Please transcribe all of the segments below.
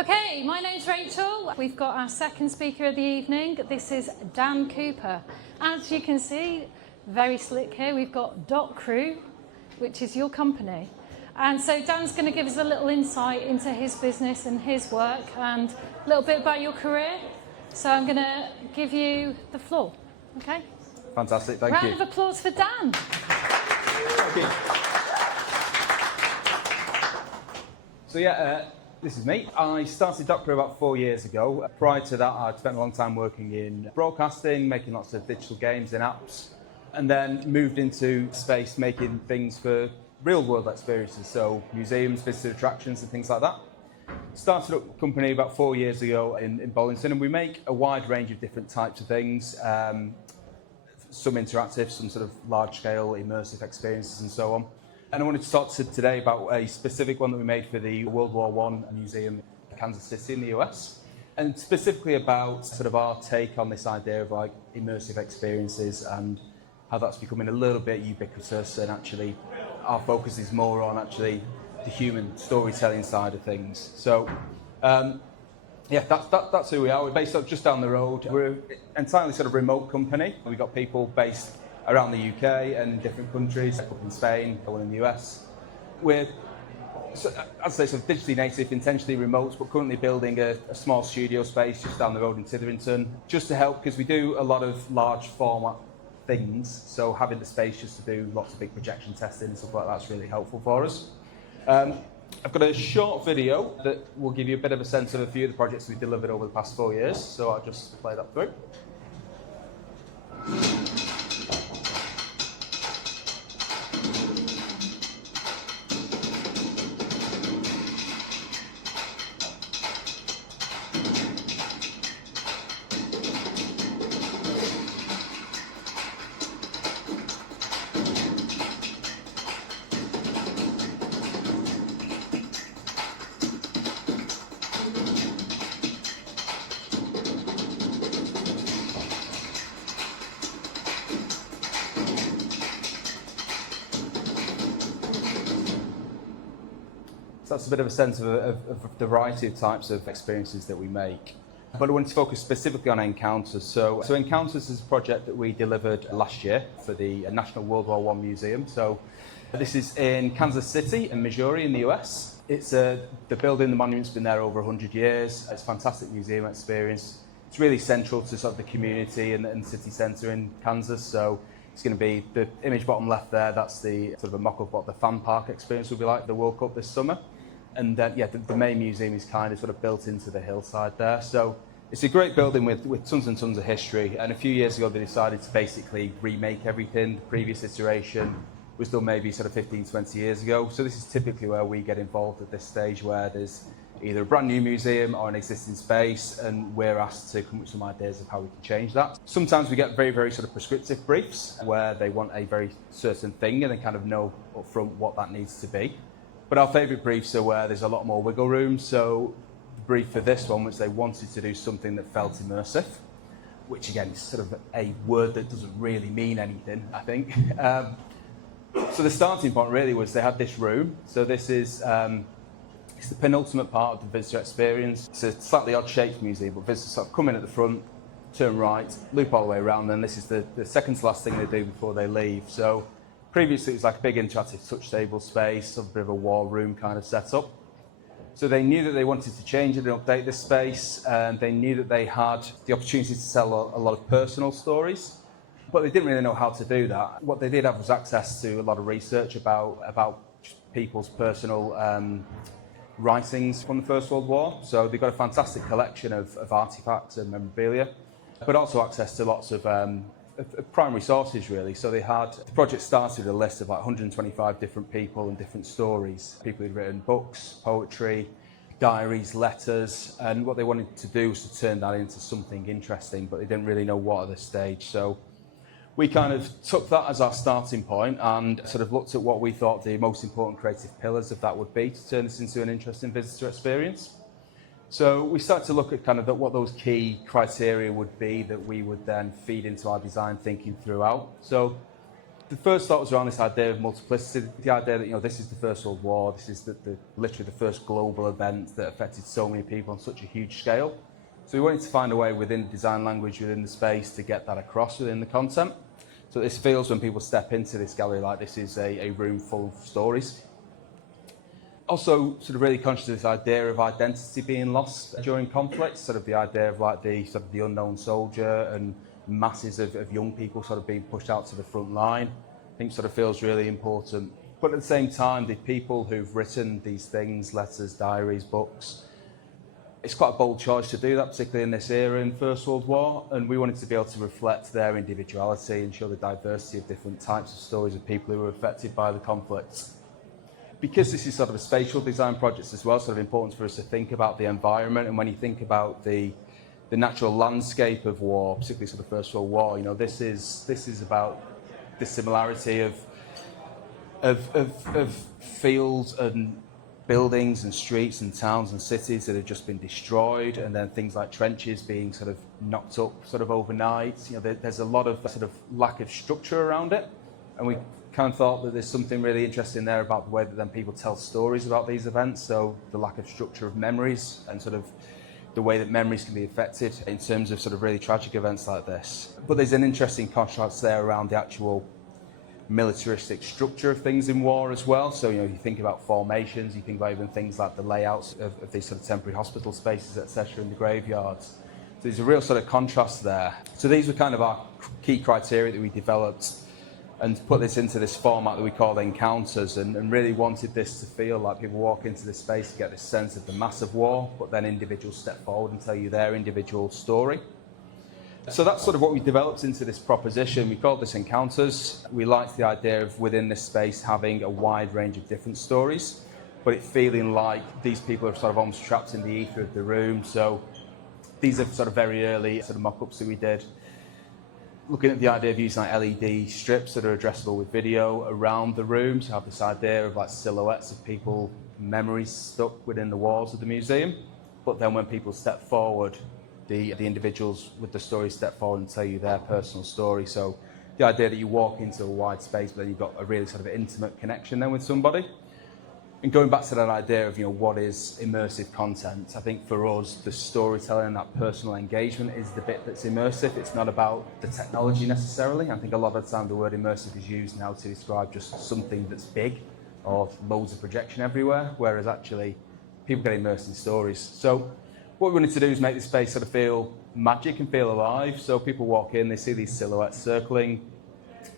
Okay, my name's Rachel. We've got our second speaker of the evening. This is Dan Cooper. As you can see, very slick here, we've got Dot Crew, which is your company. And so Dan's going to give us a little insight into his business and his work and a little bit about your career. So I'm going to give you the floor, okay? Fantastic, thank you. Round of applause for Dan. Thank you. So this is me. I started Dot Crew about 4 years ago. Prior to that, I'd spent a long time working in broadcasting, making lots of digital games and apps, and then moved into space, making things for real-world experiences, so museums, visitor attractions and things like that. Started up a company about 4 years ago in Bollington, and we make a wide range of different types of things, some interactive, some sort of large-scale immersive experiences and so on. And I wanted to talk today about a specific one that we made for the World War I Museum in Kansas City in the US, and specifically about sort of our take on this idea of like immersive experiences and how that's becoming a little bit ubiquitous, and actually our focus is more on actually the human storytelling side of things. So that's who we are. We're based up just down the road. We're an entirely sort of remote company. We've got people based around the UK and different countries, up in Spain, one in the US. We're, I'd say, sort of digitally native, intentionally remote, but currently building a small studio space just down the road in Titherington, just to help, because we do a lot of large format things, so having the space just to do lots of big projection testing and stuff like that's really helpful for us. I've got a short video that will give you a bit of a sense of a few of the projects we've delivered over the past 4 years, so I'll just play that through. So that's a bit of a sense of the variety of types of experiences that we make. But I wanted to focus specifically on Encounters. So Encounters is a project that we delivered last year for the National World War I Museum. So this is in Kansas City in Missouri in the US. It's the building, the monument's been there over 100 years. It's a fantastic museum experience. It's really central to sort of the community and city centre in Kansas. So it's going to be the image bottom left there. That's the sort of a mock-up of what the fan park experience will be like, the World Cup this summer. And then, the main museum is kind of sort of built into the hillside there. So it's a great building with tons and tons of history. And a few years ago, they decided to basically remake everything. The previous iteration was done maybe sort of 15, 20 years ago. So this is typically where we get involved at this stage, where there's either a brand new museum or an existing space, and we're asked to come up with some ideas of how we can change that. Sometimes we get very, very sort of prescriptive briefs where they want a very certain thing and they kind of know up front what that needs to be. But our favourite briefs are where there's a lot more wiggle room. So the brief for this one was they wanted to do something that felt immersive, which again is sort of a word that doesn't really mean anything, I think. So the starting point really was they had this room. So this is it's the penultimate part of the visitor experience. It's a slightly odd-shaped museum, but visitors sort of come in at the front, turn right, loop all the way around, and this is the second to last thing they do before they leave. So previously, it was like a big interactive touch table space, a bit of a war room kind of setup. So they knew that they wanted to change it and update this space, and they knew that they had the opportunity to tell a lot of personal stories, but they didn't really know how to do that. What they did have was access to a lot of research about people's personal writings from the First World War. So they've got a fantastic collection of artifacts and memorabilia, but also access to lots of primary sources really. So the project started with a list of like 125 different people and different stories. People who'd written books, poetry, diaries, letters, and what they wanted to do was to turn that into something interesting, but they didn't really know what at this stage. So we kind of took that as our starting point and sort of looked at what we thought the most important creative pillars of that would be to turn this into an interesting visitor experience. So we started to look at kind of what those key criteria would be that we would then feed into our design thinking throughout. So The first thought was around this idea of multiplicity, the idea that, this is the First World War, this is literally the first global event that affected so many people on such a huge scale. So we wanted to find a way within design language, within the space, to get that across within the content. So this feels, when people step into this gallery, like this is a room full of stories. Also, sort of really conscious of this idea of identity being lost during conflict, sort of the idea of like the unknown soldier and masses of young people sort of being pushed out to the front line. I think sort of feels really important. But at the same time, the people who've written these things, letters, diaries, books, it's quite a bold choice to do that, particularly in this era in First World War, and we wanted to be able to reflect their individuality and show the diversity of different types of stories of people who were affected by the conflict. Because this is sort of a spatial design project as well, sort of important for us to think about the environment, and when you think about the natural landscape of war, particularly sort of First World War, this is about the similarity of fields and buildings and streets and towns and cities that have just been destroyed, and then things like trenches being sort of knocked up sort of overnight. There's a lot of sort of lack of structure around it, and we kind of thought that there's something really interesting there about the way that then people tell stories about these events. So the lack of structure of memories and sort of the way that memories can be affected in terms of sort of really tragic events like this. But there's an interesting contrast there around the actual militaristic structure of things in war as well. So, you think about formations, you think about even things like the layouts of these sort of temporary hospital spaces, etc., in the graveyards. So there's a real sort of contrast there. So these were kind of our key criteria that we developed and put this into this format that we called encounters, and really wanted this to feel like people walk into this space to get this sense of the mass of war, but then individuals step forward and tell you their individual story. So that's sort of what we developed into this proposition. We called this encounters. We liked the idea of within this space having a wide range of different stories, but it feeling like these people are sort of almost trapped in the ether of the room. So these are sort of very early sort of mock-ups that we did, looking at the idea of using like LED strips that are addressable with video around the room, to have this idea of like silhouettes of people, memories stuck within the walls of the museum. But then when people step forward, the individuals with the story step forward and tell you their personal story. So the idea that you walk into a wide space, but then you've got a really sort of intimate connection then with somebody. And going back to that idea of, what is immersive content, I think for us, the storytelling and that personal engagement is the bit that's immersive. It's not about the technology necessarily. I think a lot of the time the word immersive is used now to describe just something that's big or loads of projection everywhere, whereas actually people get immersed in stories. So what we wanted to do is make this space sort of feel magic and feel alive. So people walk in, they see these silhouettes circling,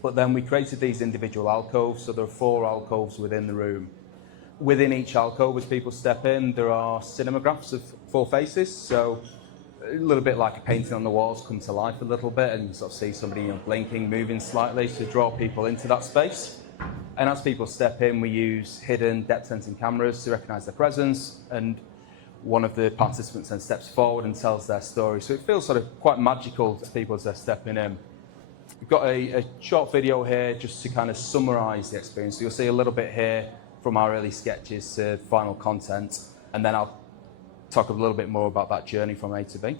but then we created these individual alcoves. So there are 4 alcoves within the room. Within each alcove, as people step in, there are cinemagraphs of 4 faces. So a little bit like a painting on the walls come to life a little bit, and you sort of see somebody blinking, moving slightly to draw people into that space. And as people step in, we use hidden depth sensing cameras to recognise their presence, and one of the participants then steps forward and tells their story. So it feels sort of quite magical to people as they're stepping in. We've got a short video here just to kind of summarise the experience. So you'll see a little bit here from our early sketches to final content, and then I'll talk a little bit more about that journey from A to B.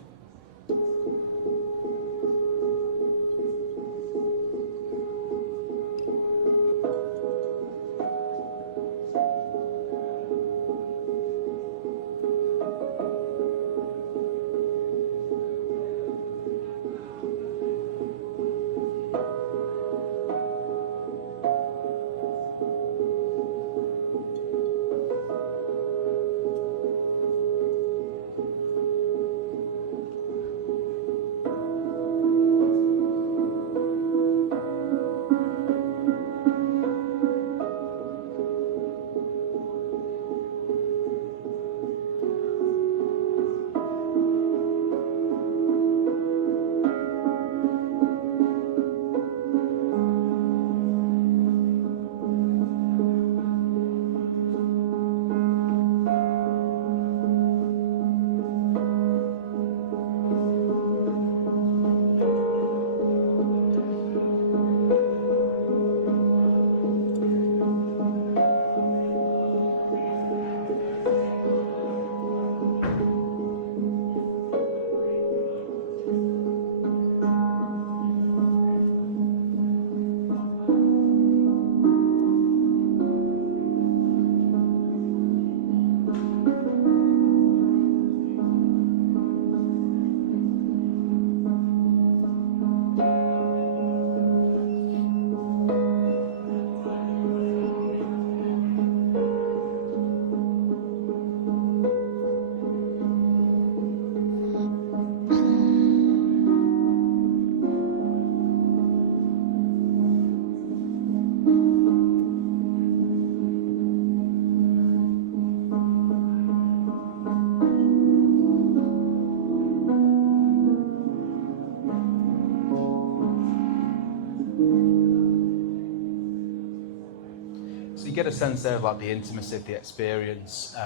you get a sense there of like the intimacy of the experience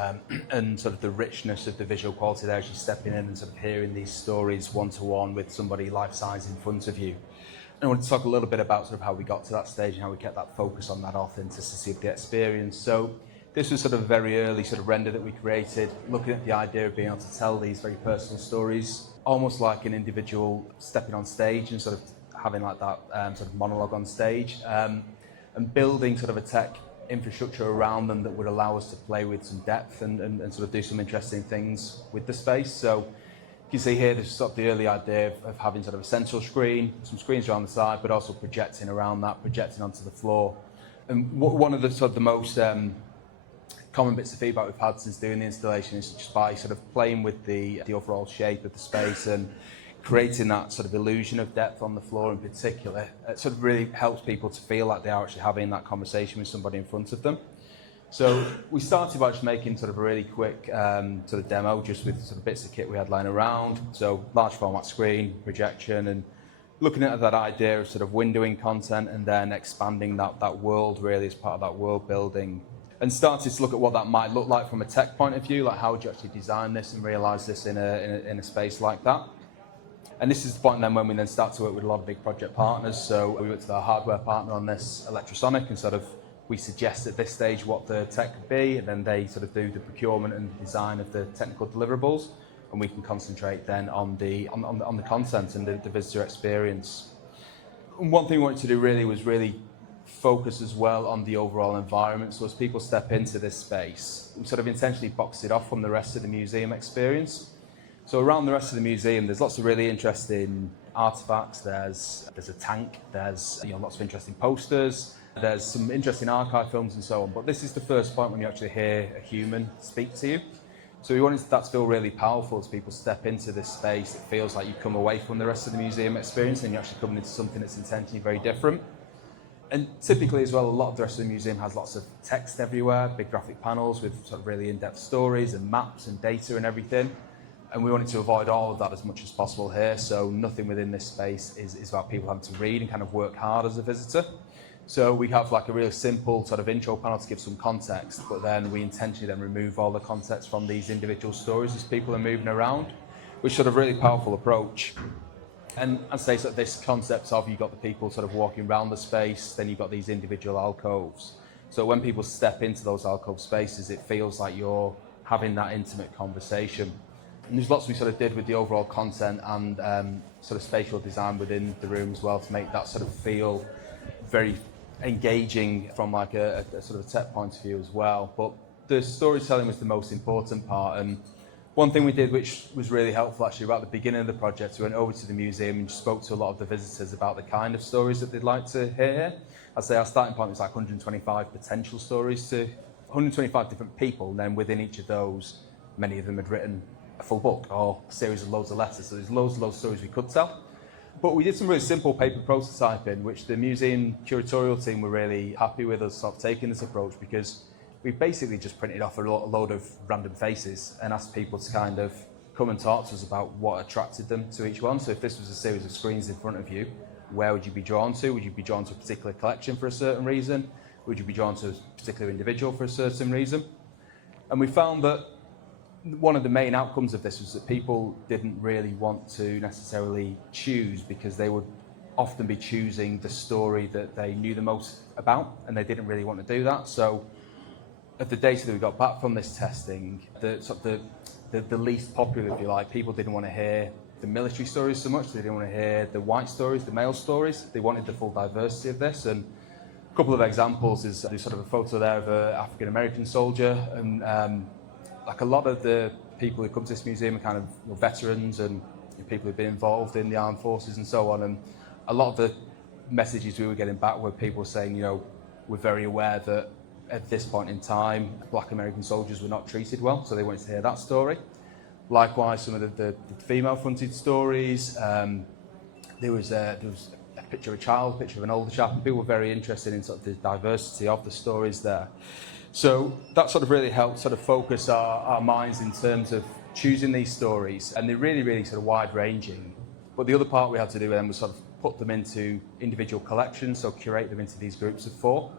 and sort of the richness of the visual quality there as you're stepping in and sort of hearing these stories one-to-one with somebody life-size in front of you. And I want to talk a little bit about sort of how we got to that stage and how we kept that focus on that authenticity of the experience. So this was sort of a very early sort of render that we created, looking at the idea of being able to tell these very personal stories, almost like an individual stepping on stage and sort of having like that sort of monologue on stage, and building sort of a tech infrastructure around them that would allow us to play with some depth and sort of do some interesting things with the space. So you can see here, this is sort of the early idea of having sort of a central screen, some screens around the side, but also projecting around that, projecting onto the floor. And one of the sort of the most common bits of feedback we've had since doing the installation is just by sort of playing with the overall shape of the space and creating that sort of illusion of depth on the floor in particular. It sort of really helps people to feel like they are actually having that conversation with somebody in front of them. So we started by just making sort of a really quick sort of demo just with sort of bits of kit we had lying around. So large format screen, projection, and looking at that idea of sort of windowing content and then expanding that world really as part of that world building. And started to look at what that might look like from a tech point of view, like how would you actually design this and realise this in a space like that. And this is the point then when we then start to work with a lot of big project partners. So we went to our hardware partner on this, Electrosonic, and sort of we suggest at this stage what the tech could be, and then they sort of do the procurement and design of the technical deliverables, and we can concentrate then on the content and the visitor experience. And one thing we wanted to do really was focus as well on the overall environment. So as people step into this space, we sort of intentionally boxed it off from the rest of the museum experience. So around the rest of the museum, there's lots of really interesting artifacts. There's a tank. There's lots of interesting posters. There's some interesting archive films and so on. But this is the first point when you actually hear a human speak to you. So we wanted that to feel really powerful as people step into this space. It feels like you come away from the rest of the museum experience and you're actually coming into something that's intentionally very different. And typically as well, a lot of the rest of the museum has lots of text everywhere, big graphic panels with sort of really in-depth stories and maps and data and everything. And we wanted to avoid all of that as much as possible here, so nothing within this space is about people having to read and kind of work hard as a visitor. So we have like a really simple sort of intro panel to give some context, but then we intentionally then remove all the context from these individual stories as people are moving around, which is sort of a really powerful approach. And I'd say sort of this concept of you've got the people sort of walking around the space, then you've got these individual alcoves. So when people step into those alcove spaces, it feels like you're having that intimate conversation. And there's lots we sort of did with the overall content and sort of spatial design within the room as well to make that sort of feel very engaging from like a sort of a tech point of view as well. But the storytelling was the most important part. And one thing we did which was really helpful actually about the beginning of the project, we went over to the museum and spoke to a lot of the visitors about the kind of stories that they'd like to hear. I'd say our starting point was like 125 potential stories to 125 different people, and then within each of those, many of them had written a full book or a series of loads of letters. So there's loads and loads of stories we could tell. But we did some really simple paper prototyping, which the museum curatorial team were really happy with us sort of taking this approach, because we basically just printed off a load of random faces and asked people to kind of come and talk to us about what attracted them to each one. So if this was a series of screens in front of you, where would you be drawn to? Would you be drawn to a particular collection for a certain reason? Would you be drawn to a particular individual for a certain reason? And we found that one of the main outcomes of this was that people didn't really want to necessarily choose, because they would often be choosing the story that they knew the most about, and they didn't really want to do that. So of the data that we got back from this testing, the least popular, if you like, people didn't want to hear the military stories so much. They didn't want to hear the white stories, the male stories. They wanted the full diversity of this. And a couple of examples is there's sort of a photo there of an African-American soldier, and like a lot of the people who come to this museum are kind of veterans and people who've been involved in the armed forces and so on. And a lot of the messages we were getting back were people saying, we're very aware that at this point in time, Black American soldiers were not treated well, so they wanted to hear that story. Likewise, some of the female-fronted stories, there was a picture of a child, a picture of an older chap, and people were very interested in sort of the diversity of the stories there. So that sort of really helped sort of focus our minds in terms of choosing these stories, and they're really, really sort of wide-ranging. But the other part we had to do then was sort of put them into individual collections, so curate them into these groups of 4.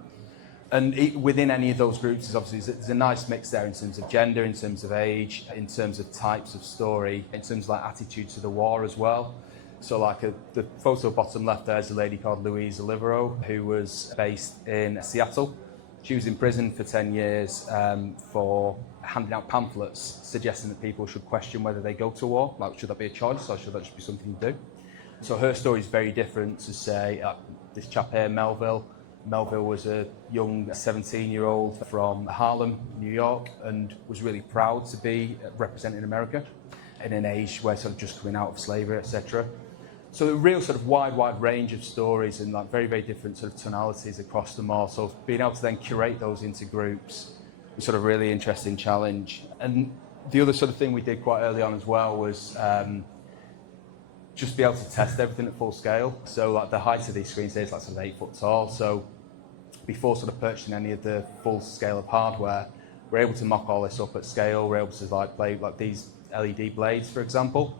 And within any of those groups, there's a nice mix there in terms of gender, in terms of age, in terms of types of story, in terms of like attitude to the war as well. So like the photo bottom left there is a lady called Louise Olivero, who was based in Seattle. She was in prison for 10 years for handing out pamphlets suggesting that people should question whether they go to war. Like, should that be a choice or should that just be something you do? So her story is very different to, say, this chap here, Melville. Melville was a young 17-year-old from Harlem, New York, and was really proud to be representing America in an age where sort of just coming out of slavery, etc. So a real sort of wide range of stories and like very different sort of tonalities across them all. So being able to then curate those into groups was sort of really interesting challenge. And the other sort of thing we did quite early on as well was just be able to test everything at full scale. So like the height of these screens here is like sort of 8 foot tall. So before sort of purchasing any of the full scale of hardware, we're able to mock all this up at scale. We're able to like play like these LED blades, for example.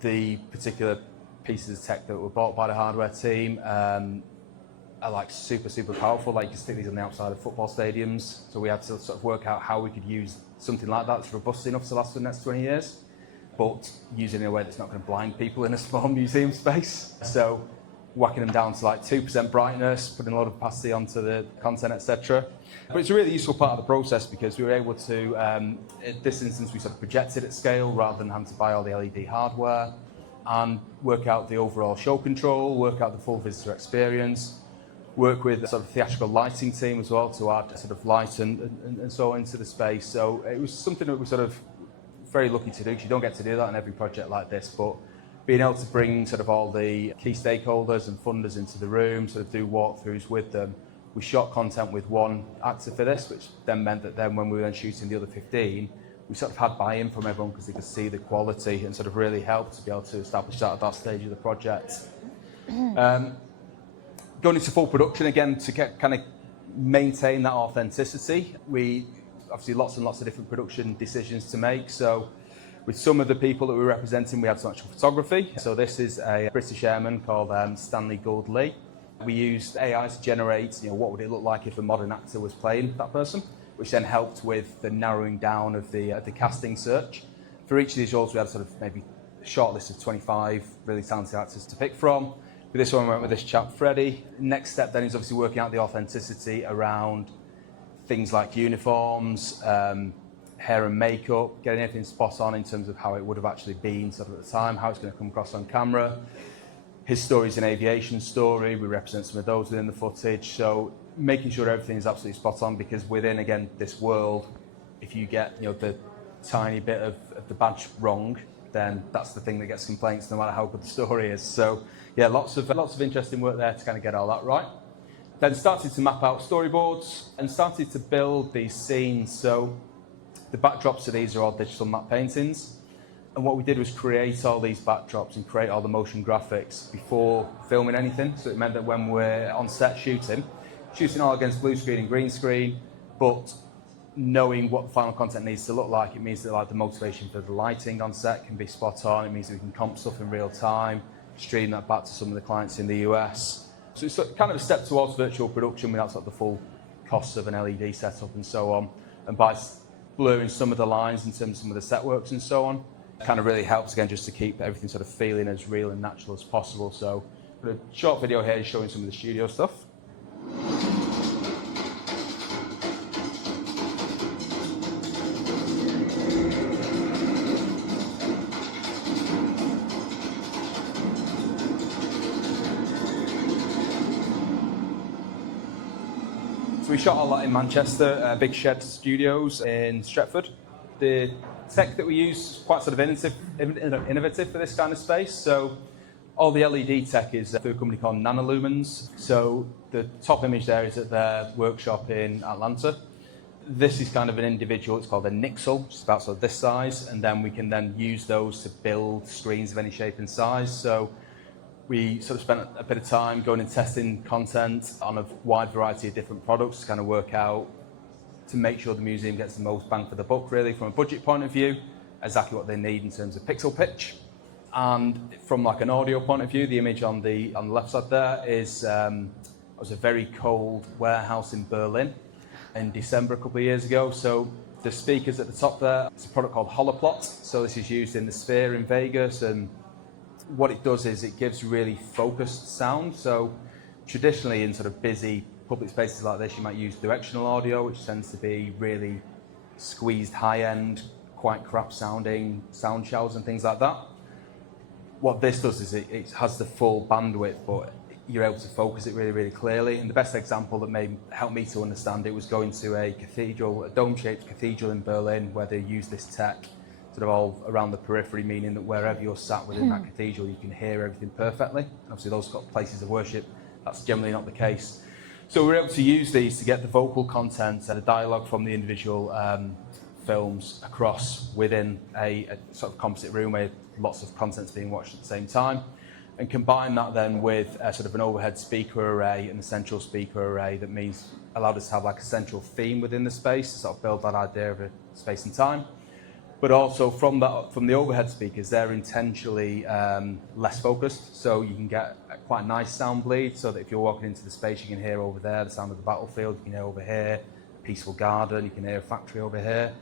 The particular pieces of tech that were bought by the hardware team are like super powerful. Like you can stick these on the outside of football stadiums. So we had to sort of work out how we could use something like that that's robust enough to last for the next 20 years, but using it in a way that's not going to blind people in a small museum space. So whacking them down to like 2% brightness, putting a lot of opacity onto the content, etc. But it's a really useful part of the process because we were able to, in this instance, we sort of projected at scale rather than having to buy all the LED hardware, and work out the overall show control, work out the full visitor experience, work with a sort of theatrical lighting team as well to add sort of light and so on into the space. So it was something that we sort of very lucky to do, because you don't get to do that on every project like this, but being able to bring sort of all the key stakeholders and funders into the room, sort of do walkthroughs with them. We shot content with one actor for this, which then meant that then when we were then shooting the other 15, we sort of had buy-in from everyone because they could see the quality and sort of really helped to be able to establish that at that stage of the project. Going into full production again to kind of maintain that authenticity, we obviously lots and lots of different production decisions to make. So with some of the people that we're representing, we had some actual photography. So this is a British airman called Stanley Gould Lee. We used AI to generate, what would it look like if a modern actor was playing that person, which then helped with the narrowing down of the casting search. For each of these roles, we had sort of maybe a short list of 25 really talented actors to pick from. With this one, we went with this chap, Freddie. Next step then is obviously working out the authenticity around things like uniforms, hair and makeup, getting everything spot on in terms of how it would have actually been sort of at the time, how it's going to come across on camera. His story's an aviation story. We represent some of those within the footage. So making sure everything is absolutely spot on, because within, again, this world, if you get the tiny bit of the badge wrong, then that's the thing that gets complaints no matter how good the story is. So yeah, lots of interesting work there to kind of get all that right. Then started to map out storyboards and started to build these scenes. So the backdrops to these are all digital matte paintings. And what we did was create all these backdrops and create all the motion graphics before filming anything. So it meant that when we're on set shooting all against blue screen and green screen, but knowing what the final content needs to look like, it means that like the motivation for the lighting on set can be spot on. It means that we can comp stuff in real time, stream that back to some of the clients in the US. So it's kind of a step towards virtual production without sort of the full costs of an LED setup and so on. And by blurring some of the lines in terms of some of the set works and so on, kind of really helps again just to keep everything sort of feeling as real and natural as possible. So I've got a short video here showing some of the studio stuff. So we shot all that in Manchester, Big Shed Studios in Stretford. The tech that we use is quite sort of innovative for this kind of space. So all the LED tech is through a company called Nanolumens. So the top image there is at their workshop in Atlanta. This is kind of an individual, it's called a Nixel, which is about sort of this size, and then we can then use those to build screens of any shape and size. So we sort of spent a bit of time going and testing content on a wide variety of different products to kind of work out, to make sure the museum gets the most bang for the buck, really, from a budget point of view, exactly what they need in terms of pixel pitch. And from like an audio point of view, the image on the left side there is, it was a very cold warehouse in Berlin. in December a couple of years ago. So the speakers at the top there, it's a product called Holoplot. So this is used in the Sphere in Vegas, and what it does is it gives really focused sound. So traditionally in sort of busy public spaces like this, you might use directional audio, which tends to be really squeezed high-end, quite crap sounding sound shells and things like that. What this does is it has the full bandwidth, but you're able to focus it really, really clearly. And the best example that may help me to understand it was going to a cathedral, a dome-shaped cathedral in Berlin, where they use this tech sort of all around the periphery, meaning that wherever you're sat within that cathedral, you can hear everything perfectly. And obviously those got places of worship, that's generally not the case. So we're able to use these to get the vocal content and the dialogue from the individual films across within a sort of composite room where lots of content's being watched at the same time, and combine that then with a sort of an overhead speaker array and a central speaker array that means allowed us to have like a central theme within the space to sort of build that idea of a space and time. But also from the overhead speakers, they're intentionally less focused, so you can get quite a nice sound bleed, so that if you're walking into the space, you can hear over there the sound of the battlefield, you can hear over here a peaceful garden, you can hear a factory over here.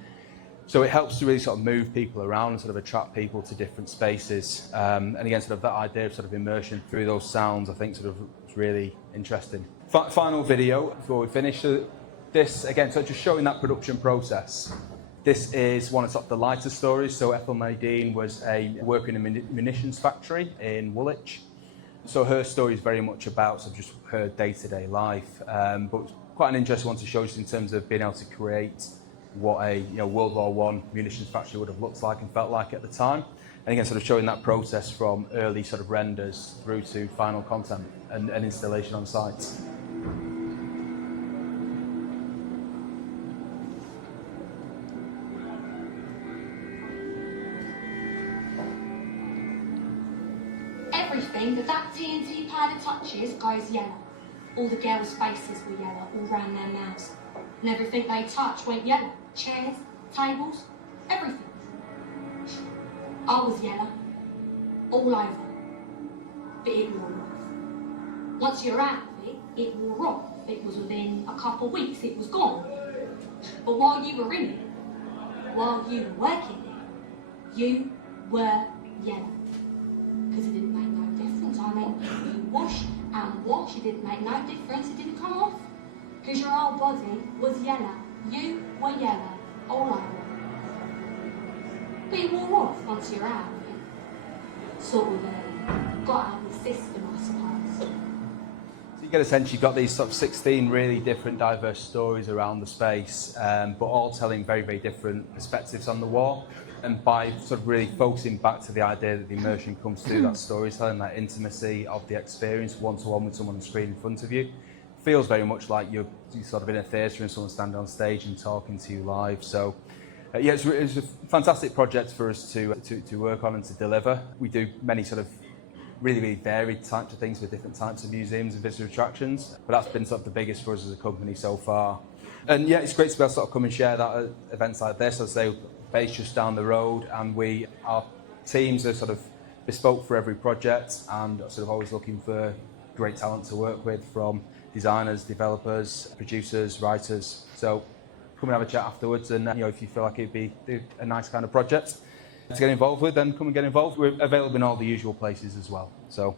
So it helps to really sort of move people around and sort of attract people to different spaces. And again, sort of that idea of sort of immersion through those sounds, I think sort of is really interesting. Final video before we finish. So this, again, so just showing that production process. This is one of sort of the lighter stories. So Ethel Nadine was a worker in a munitions factory in Woolwich. So her story is very much about sort of just her day-to-day life, but quite an interesting one to show just in terms of being able to create what a World War I munitions factory would have looked like and felt like at the time. And again, sort of showing that process from early sort of renders through to final content and installation on site. Everything that TNT pilot touches goes yellow. All the girls' faces were yellow, all round their mouths. And everything they touched went yellow. Chairs, tables, everything. I was yellow, all over. But it wore off. Once you're out of it, it wore off. It was within a couple of weeks, it was gone. But while you were in it, while you were working it, you were yellow. Because it didn't make no difference. I mean, you wash and wash, it didn't make no difference, it didn't come off. Because your whole body was yellow. You were yellow, all over. But it wore off once you're out of it. Sort of got out of the system, I suppose. So you get a sense you've got these sort of 16 really different diverse stories around the space, but all telling very, very different perspectives on the war. And by sort of really focusing back to the idea that the immersion comes through that storytelling, that intimacy of the experience one-to-one with someone on the screen in front of you, feels very much like you're sort of in a theatre and someone standing on stage and talking to you live. So yeah, it's a fantastic project for us to work on and to deliver. We do many sort of really, really varied types of things with different types of museums and visitor attractions, but that's been sort of the biggest for us as a company so far. And yeah, it's great to be able to sort of come and share that at events like this. As I say, based just down the road, and our teams are sort of bespoke for every project and sort of always looking for great talent to work with, from designers, developers, producers, writers. So come and have a chat afterwards, and if you feel like it'd be a nice kind of project to get involved with, then come and get involved. We're available in all the usual places as well. So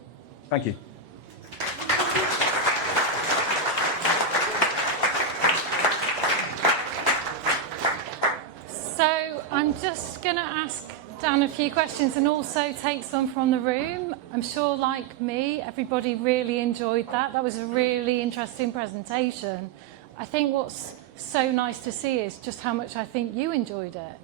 thank you. So I'm just going to ask Dan a few questions and also take some from the room. I'm sure, like me, everybody really enjoyed that. That was a really interesting presentation. I think what's so nice to see is just how much I think you enjoyed it.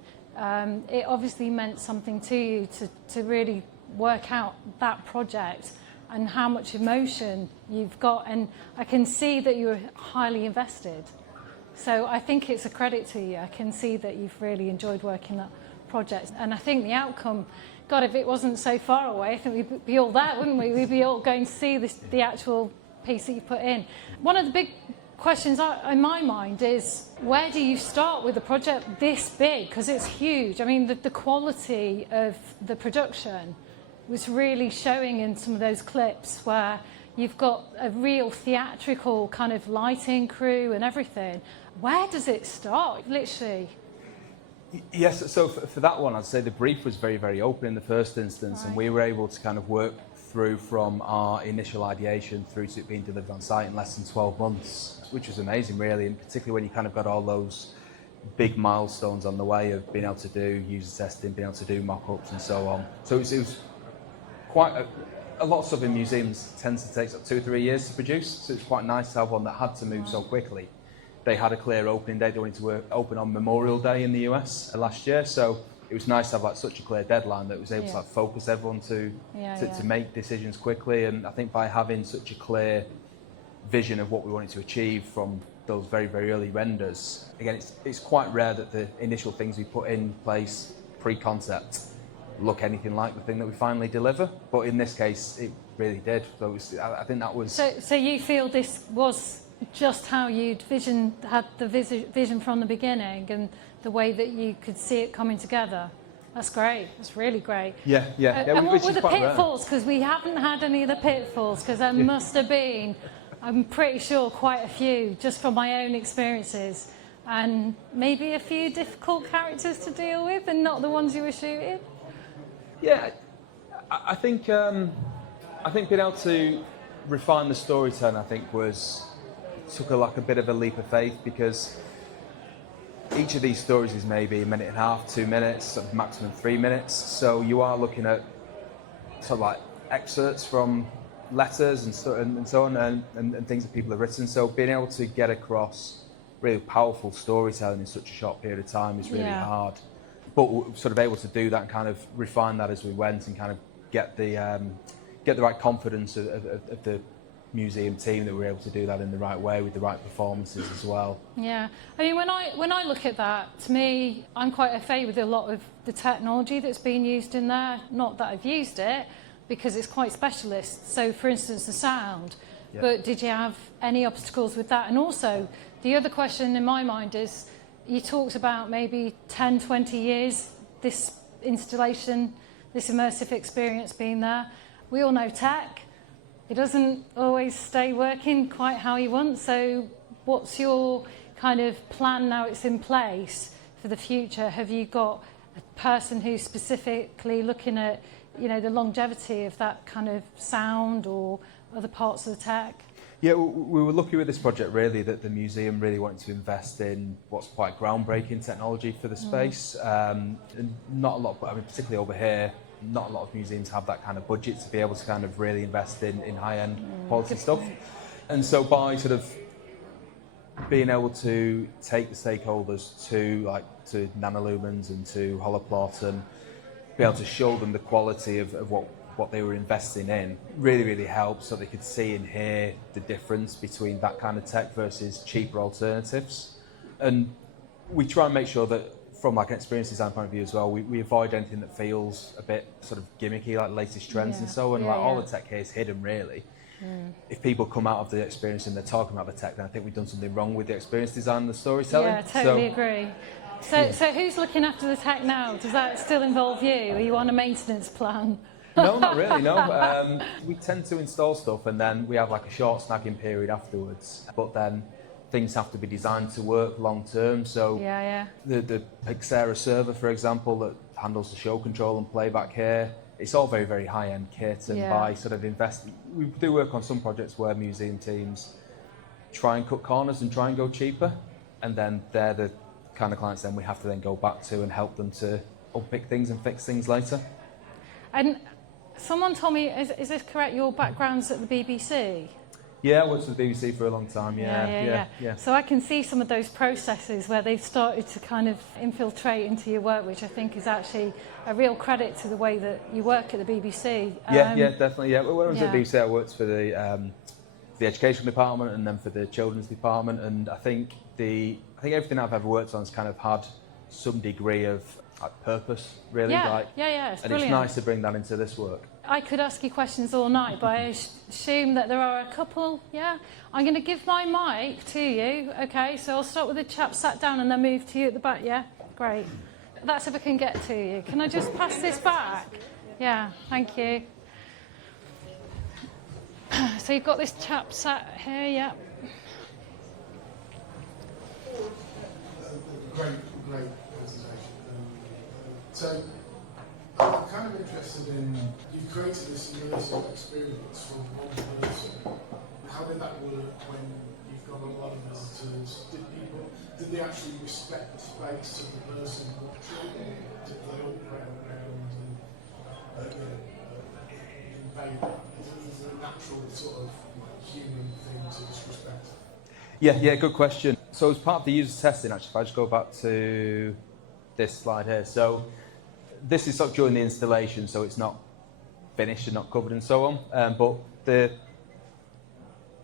It obviously meant something to you to really work out that project and how much emotion you've got. And I can see that you're highly invested. So I think it's a credit to you. I can see that you've really enjoyed working that project. And I think the outcome, God, if it wasn't so far away, I think we'd be all there, wouldn't we? We'd be all going to see the actual piece that you put in. One of the big questions in my mind is, where do you start with a project this big? Because it's huge. I mean, the quality of the production was really showing in some of those clips where you've got a real theatrical kind of lighting crew and everything. Where does it start, literally? Yes, so for that one, I'd say the brief was very, very open in the first instance, Right. and we were able to kind of work through from our initial ideation through to it being delivered on site in less than 12 months, which was amazing, really, and particularly when you kind of got all those big milestones on the way of being able to do user testing, being able to do mock-ups and so on. So it was quite a lot of stuff in museums tends to take 2 or 3 years to produce, so it's quite nice to have one that had to move so quickly. They had a clear opening date. They wanted to open on Memorial Day in the US last year, so it was nice to have like such a clear deadline that was able to like focus everyone to make decisions quickly. And I think by having such a clear vision of what we wanted to achieve from those very, very early renders, again, it's quite rare that the initial things we put in place pre-concept look anything like the thing that we finally deliver. But in this case, it really did. So I think that was... So you feel this was just how you'd had the vision from the beginning and the way that you could see it coming together? That's great. That's really great. Yeah. And what were the pitfalls? Because we haven't had any of the pitfalls, because there must have been, I'm pretty sure, quite a few, just from my own experiences. And maybe a few difficult characters to deal with and not the ones you were shooting? Yeah, I think being able to refine the storytelling, I think, took a bit of a leap of faith, because each of these stories is maybe 1.5 minutes, 2 minutes, sort of maximum 3 minutes. So you are looking at sort of like excerpts from letters and so on, and things that people have written. So being able to get across really powerful storytelling in such a short period of time is really hard. But we're sort of able to do that and kind of refine that as we went, and kind of get the right confidence of the museum team that we're able to do that in the right way with the right performances as well. Yeah, I mean, when I look at that, to me, I'm quite au fait with a lot of the technology that's being used in there. Not that I've used it, because it's quite specialist. So, for instance, the sound. Yeah. But did you have any obstacles with that? And also, the other question in my mind is, you talked about maybe 10, 20 years, this installation, this immersive experience being there. We all know tech. It doesn't always stay working quite how you want. So what's your kind of plan now it's in place for the future? Have you got a person who's specifically looking at, the longevity of that kind of sound or other parts of the tech? Yeah, we were lucky with this project, really, that the museum really wanted to invest in what's quite groundbreaking technology for the space. And not a lot, particularly over here, not a lot of museums have that kind of budget to be able to kind of really invest in high-end quality stuff. And so by sort of being able to take the stakeholders to Nanolumens and to Holoplot and be able to show them the quality of what they were investing in really, really helped, so they could see and hear the difference between that kind of tech versus cheaper alternatives. And we try and make sure that from an experience design point of view as well, we avoid anything that feels a bit sort of gimmicky, like latest trends and so on. All the tech here is hidden, really. If people come out of the experience and they're talking about the tech, then I think we've done something wrong with the experience design and the storytelling. Yeah, totally agree. So who's looking after the tech now? Does that still involve you? Are you on a maintenance plan? No, not really, no. We tend to install stuff and then we have like a short snagging period afterwards. But then things have to be designed to work long term. So the Pixera server, for example, that handles the show control and playback here, it's all very, very high-end kit. And by sort of investing, we do work on some projects where museum teams try and cut corners and try and go cheaper. And then they're the kind of clients then we have to then go back to and help them to unpick things and fix things later. And someone told me, is this correct, your background's at the BBC? Yeah, I worked for the BBC for a long time, yeah. So I can see some of those processes where they've started to kind of infiltrate into your work, which I think is actually a real credit to the way that you work at the BBC. Yeah, definitely, yeah. When I was at the BBC, I worked for the education department and then for the children's department, and I think everything I've ever worked on has kind of had some degree of purpose, really. It's and brilliant. It's nice to bring that into this work. I could ask you questions all night, but I assume that there are a couple, I'm going to give my mic to you, okay? So I'll start with the chap sat down and then move to you at the back, yeah? Great. That's if I can get to you. Can I just pass this back? Yeah, thank you. So you've got this chap sat here, yeah? Great presentation. So I'm kind of interested in, you've created this immersive experience for one person. How did that work when you've got a lot of visitors? Did they actually respect the space of the person watching? Did they all crowd around and invade it? Is there a natural sort of human thing to disrespect? Yeah, good question. So as part of the user testing, actually, if I just go back to this slide here. So this is sort of during the installation, so it's not finished and not covered and so on. But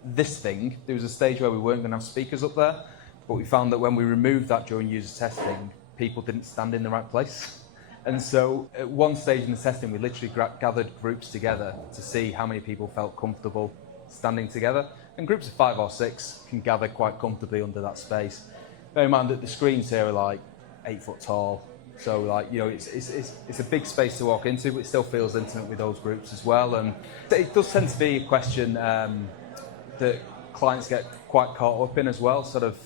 this thing, there was a stage where we weren't going to have speakers up there, but we found that when we removed that during user testing, people didn't stand in the right place. And so at one stage in the testing, we literally gathered groups together to see how many people felt comfortable standing together. And groups of 5 or 6 can gather quite comfortably under that space. Bear in mind that the screens here are like 8 foot tall. So like, you know, it's a big space to walk into, but it still feels intimate with those groups as well. And it does tend to be a question that clients get quite caught up in as well, sort of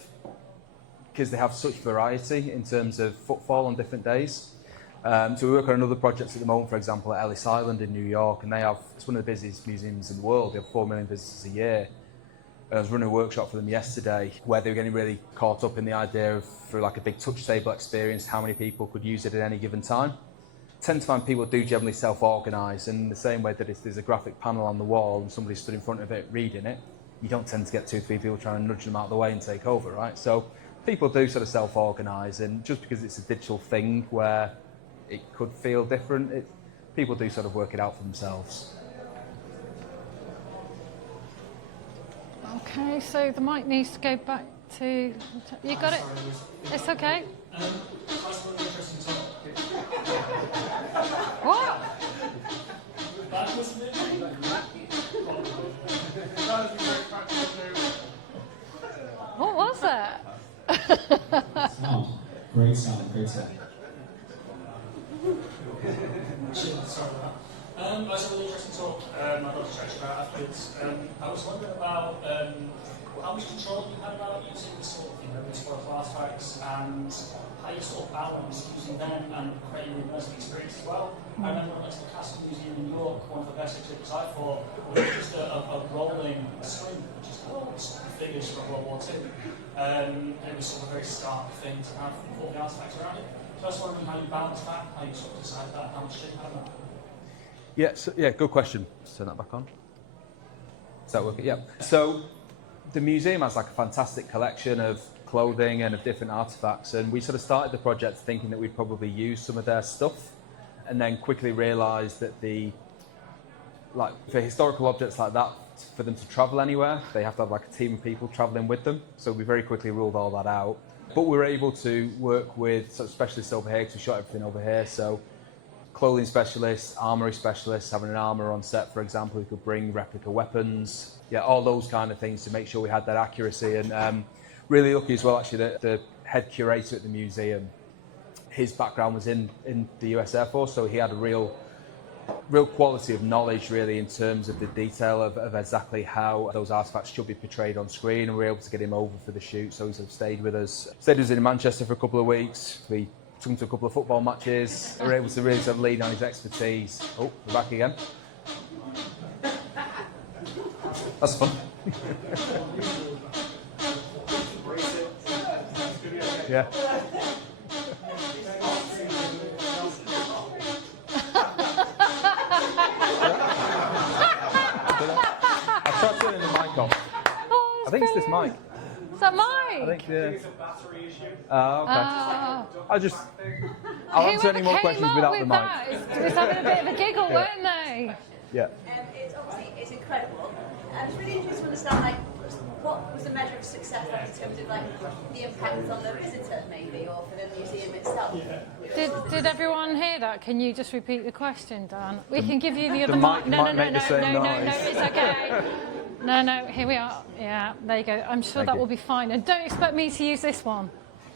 because they have such variety in terms of footfall on different days. So we work on another project at the moment, for example, at Ellis Island in New York, and it's one of the busiest museums in the world. They have 4 million visitors a year. I was running a workshop for them yesterday where they were getting really caught up in the idea of, for like a big touch table experience, how many people could use it at any given time. Tend to find people do generally self-organise, and in the same way that if there's a graphic panel on the wall and somebody stood in front of it reading it, you don't tend to get 2 or 3 people trying to nudge them out of the way and take over, right? So people do sort of self-organise, and just because it's a digital thing where it could feel different, people do sort of work it out for themselves. Okay, so the mic needs to go back to... You got it? It's okay. What? What was that? Great sound. Sorry about that. That's a really interesting talk. I'd love to chat to you about afterwards. I was wondering about how much control you had about using this sort of, historical artifacts, and how you sort of balance using them and creating an immersive experience as well. I remember when I went to the Castle Museum in New York, one of the best exhibits I thought was just a rolling screen, which is sort of figures from World War II. And it was sort of a very stark thing to have all the artifacts around it. So I was wondering how you balance that, how you sort of decide that, how much shape you have that. Yeah, good question. Just turn that back on. Is that working? Yeah. So the museum has like a fantastic collection of clothing and of different artifacts, and we sort of started the project thinking that we'd probably use some of their stuff, and then quickly realised that for historical objects like that, for them to travel anywhere, they have to have like a team of people travelling with them. So we very quickly ruled all that out. But we were able to work with sort of specialists over here, because we shot everything over here. So clothing specialists, armoury specialists, having an armourer on set, for example, who could bring replica weapons. Yeah, all those kind of things to make sure we had that accuracy. And really lucky as well, actually, that the head curator at the museum, his background was in the US Air Force, so he had a real quality of knowledge, really, in terms of the detail of exactly how those artifacts should be portrayed on screen, and we were able to get him over for the shoot, so he sort of stayed with us in Manchester for a couple of weeks. We took him to a couple of football matches. We were able to really sort of lean on his expertise. Oh, we're back again. That's fun. Yeah. I tried turning the mic off. Oh, I think it's this mic. Is that mine? I think, yeah. Okay. I'll answer any more questions without the mic. That? It was having a bit of a giggle, weren't they? Yeah. It's incredible. It's really interesting to understand, what was the measure of success in terms of the impact on the visitor, maybe, or for the museum itself. Did everyone hear that? Can you just repeat the question, Dan? We can give you the other mic. No, might make the same noise. it's okay. No, here we are. Yeah, there you go. I'm sure that will be fine. And don't expect me to use this one.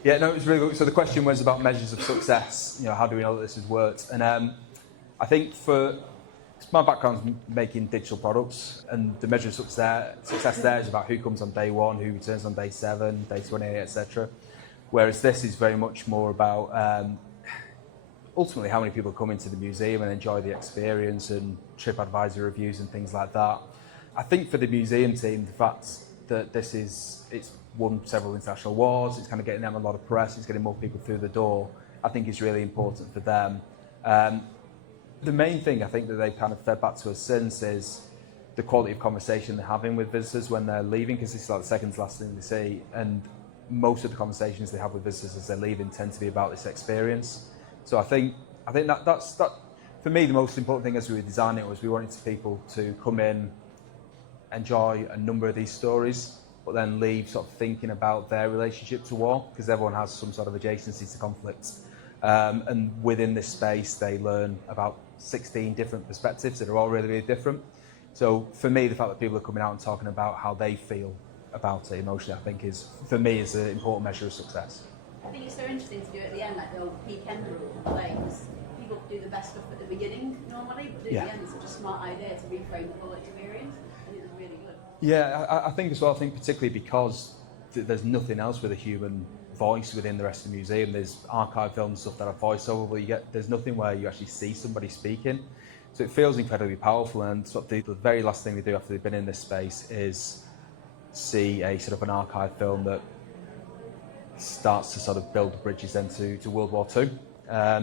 Yeah, no, it was really good. So the question was about measures of success. How do we know that this has worked? And I think for My background's making digital products, and the measure of success there is about who comes on day 1, who returns on day 7, day 28, etc. Whereas this is very much more about ultimately how many people come into the museum and enjoy the experience, and TripAdvisor reviews and things like that. I think for the museum team, the fact that it's won several international awards, it's kind of getting them a lot of press, it's getting more people through the door, I think is really important for them. The main thing I think that they've kind of fed back to us since is the quality of conversation they're having with visitors when they're leaving, because this is like the second to last thing they see, and most of the conversations they have with visitors as they're leaving tend to be about this experience. So I think that's for me the most important thing as we were designing it was we wanted people to come in, enjoy a number of these stories, but then leave sort of thinking about their relationship to war, because everyone has some sort of adjacency to conflict. And within this space, they learn about 16 different perspectives that are all really, really different. So for me, the fact that people are coming out and talking about how they feel about it emotionally, I think is, for me, is an important measure of success. I think it's so interesting to do at the end, like the old peak end rule in a way, because people do the best stuff at the beginning normally, but at the end it's such a smart idea to reframe the whole experience. I think it's really good. Yeah, I think as well, particularly because there's nothing else with a human voice within the rest of the museum. There's archive films, stuff that are voiceover, but there's nothing where you actually see somebody speaking. So it feels incredibly powerful, and sort of the very last thing they do after they've been in this space is see a sort of an archive film that starts to sort of build the bridges into to World War II.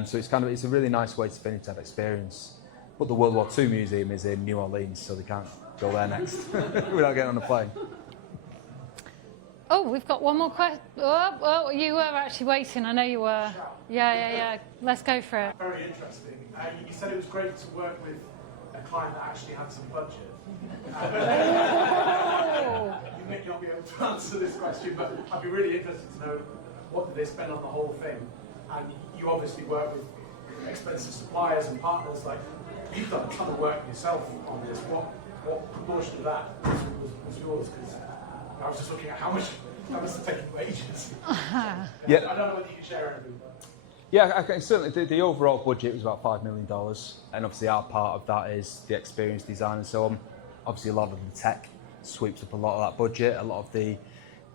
So it's a really nice way to finish that experience. But the World War II Museum is in New Orleans, so they can't go there next without getting on a plane. Oh, we've got one more question. Oh, you were actually waiting. I know you were. Yeah. Let's go for it. Very interesting. You said it was great to work with a client that actually had some budget. You may not be able to answer this question, but I'd be really interested to know what did they spend on the whole thing. And you obviously work with expensive suppliers and partners. Like you've done a ton of work yourself on this. What proportion of that was yours? Because I was just looking at how much it's taking wages. Yeah. I don't know whether you can share anything. Yeah, okay, certainly the overall budget was about $5 million, and obviously our part of that is the experience design and so on. Obviously a lot of the tech sweeps up a lot of that budget, a lot of the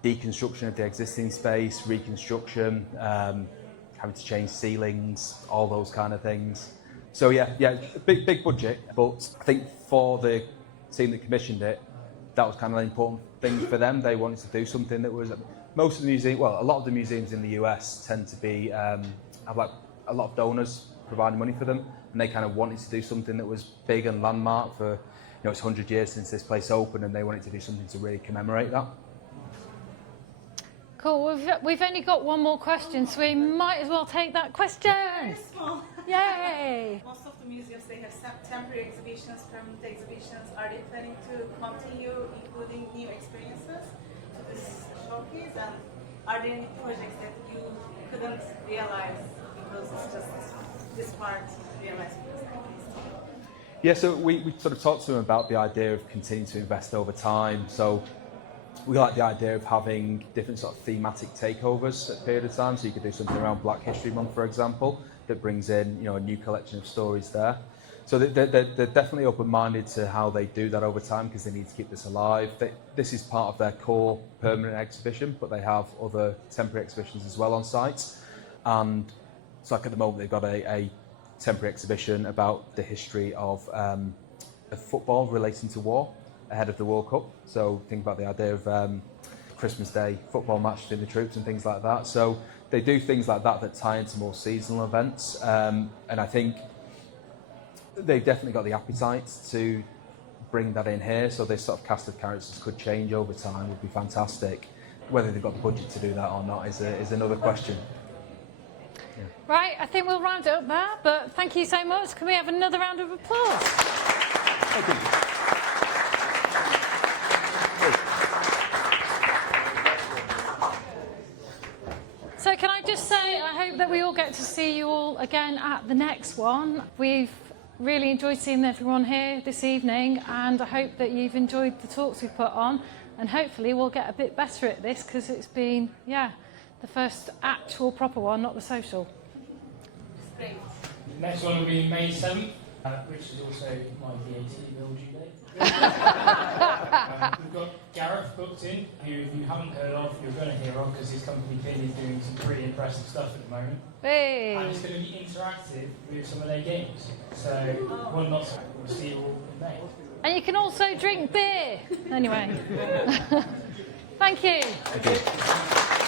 deconstruction of the existing space, reconstruction, having to change ceilings, all those kind of things. So yeah, big budget, but I think for the team that commissioned it, that was kind of an important thing for them. They wanted to do something that was, a lot of the museums in the US tend to be, have like a lot of donors providing money for them, and they kind of wanted to do something that was big and landmark for, it's 100 years since this place opened, and they wanted to do something to really commemorate that. Cool. We've only got one more question, so we might as well take that question. Very small. Yay! Most of the museums, they have temporary exhibitions, permanent exhibitions. Are they planning to continue including new experiences to this showcase? And are there any projects that you couldn't realize because it's just this part realized? Yeah, so we sort of talked to them about the idea of continuing to invest over time. So we like the idea of having different sort of thematic takeovers at a period of time. So you could do something around Black History Month, for example, that brings in a new collection of stories there. So they're definitely open-minded to how they do that over time, because they need to keep this alive. This is part of their core permanent exhibition, but they have other temporary exhibitions as well on site. And so like at the moment they've got a temporary exhibition about the history of football relating to war ahead of the World Cup. So think about the idea of Christmas Day football match between the troops and things like that. So they do things like that tie into more seasonal events. And I think they've definitely got the appetite to bring that in here. So this sort of cast of characters could change over time, would be fantastic. Whether they've got the budget to do that or not is another question. Yeah. Right, I think we'll round it up there, but thank you so much. Can we have another round of applause? Thank you. So can I just say, I hope that we all get to see you all again at the next one. We've really enjoyed seeing everyone here this evening, and I hope that you've enjoyed the talks we've put on, and hopefully we'll get a bit better at this, because it's been, the first actual proper one, not the social. Next one will be May 7th. which is also my VAT bill due date. We've got Gareth booked in, who if you haven't heard of, you're going to hear of because his company clearly is doing some pretty impressive stuff at the moment. Hey. And it's going to be interactive with some of their games. So one not so we'll see you all in May. And you can also drink beer. Anyway. Thank you. Thank you.